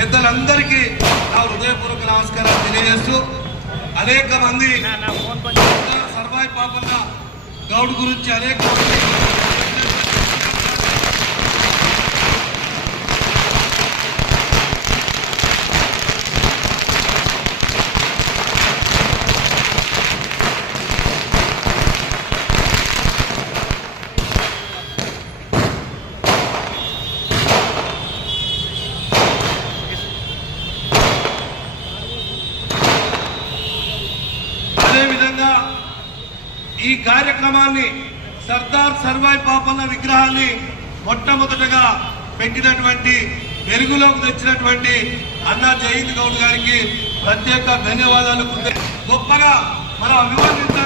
పెద్దలందరికీ నా హృదయపూర్వక నమస్కారాలు తెలియజేస్తూ అనేక మంది సర్వాయి పాపంగా గౌడ్ గురించి అనేక మంది అదేవిధంగా ఈ కార్యక్రమాన్ని సర్దార్ సర్వాయి పాపన్న విగ్రహాన్ని మొట్టమొదటగా పెట్టినటువంటి వెలుగులోకి తెచ్చినటువంటి అన్నా జయంత్ గౌడ్ గారికి ప్రత్యేక ధన్యవాదాలు. గొప్పగా మనం అభివర్ణించాలి.